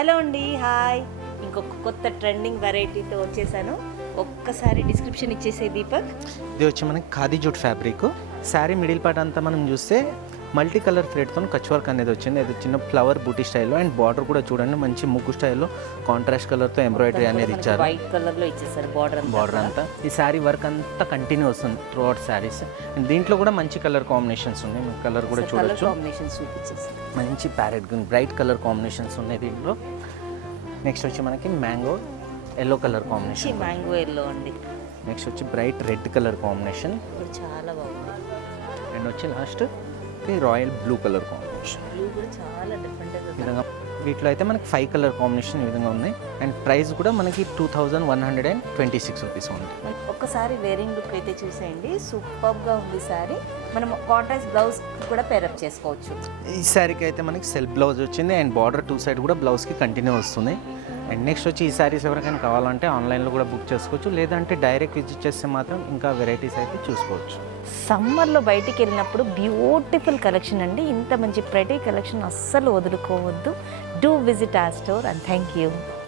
Hello అండి, hi. ఇంకొక కొత్త ట్రెండింగ్ వెరైటీతో వచ్చేసాను. ఒక్కసారి డిస్క్రిప్షన్ ఇచ్చేసే దీపక్. ఇది వచ్చి మనకి khadi jute fabric. Sari middle part అంతా మనం చూస్తే మల్టీ కలర్ థ్రెడ్తో కచ్ వర్క్ అనేది వచ్చింది. అది చిన్న ఫ్లవర్ బూటీ స్టైల్లో అండ్ బార్డర్ కూడా చూడండి మంచి ముగ్గు స్టైల్లో కాంట్రాస్ట్ కలర్తో ఎంబ్రాయిడరీ అనేది ఇచ్చారు. వైట్ కలర్లో ఇచ్చేసారు బార్డర్ అంతా. ఈ శారీ వర్క్ అంతా కంటిన్యూ వస్తుంది త్రూ అవుట్ శారీస్. అండ్ దీంట్లో కూడా మంచి కలర్ కాంబినేషన్స్ ఉన్నాయి. మీకు కలర్ కూడా చూడొచ్చు. మంచి parrot green bright colour combinations ఉన్నాయి దీంట్లో. నెక్స్ట్ వచ్చి మనకి mango yellow colour combination. Mango yellow అండి. నెక్స్ట్ వచ్చి బ్రైట్ రెడ్ కలర్ కాంబినేషన్. చాలా బాగుంది. అండ్ వచ్చి last royal blue colour combination. Blue కూడా చాలా డిఫరెంట్ విధంగా వీటిలో అయితే మనకి 5 కలర్ కాంబినేషన్ ఈ విధంగా ఉన్నాయి. అండ్ ప్రైస్ కూడా మనకి 2126 రూపీస్ ఉంది. ఒక్కసారి వేరింగ్ లుక్ అయితే చూసేయండి, సూపర్గా ఉంది సారీ. మనం కాంట్రాస్ట్ బ్లౌజ్ కూడా పేరప్ చేసుకోవచ్చు. ఈ శారీకి అయితే మనకి సెల్ఫ్ బ్లౌజ్ వచ్చింది అండ్ బార్డర్ 2 సైడ్ కూడా బ్లౌజ్కి కంటిన్యూ వస్తుంది. అండ్ నెక్స్ట్ వచ్చి ఈ శారీస్ ఎవరికైనా కావాలంటే ఆన్లైన్లో కూడా బుక్ చేసుకోవచ్చు, లేదంటే డైరెక్ట్ విజిట్ చేస్తే మాత్రం ఇంకా వెరైటీస్ అయితే చూసుకోవచ్చు. సమ్మర్లో బయటికి వెళ్ళినప్పుడు బ్యూటిఫుల్ కలెక్షన్ అండి. ఇంత మంచి ప్రెటీ కలెక్షన్ అస్సలు వదులుకోవద్దు. Do visit our store and thank you.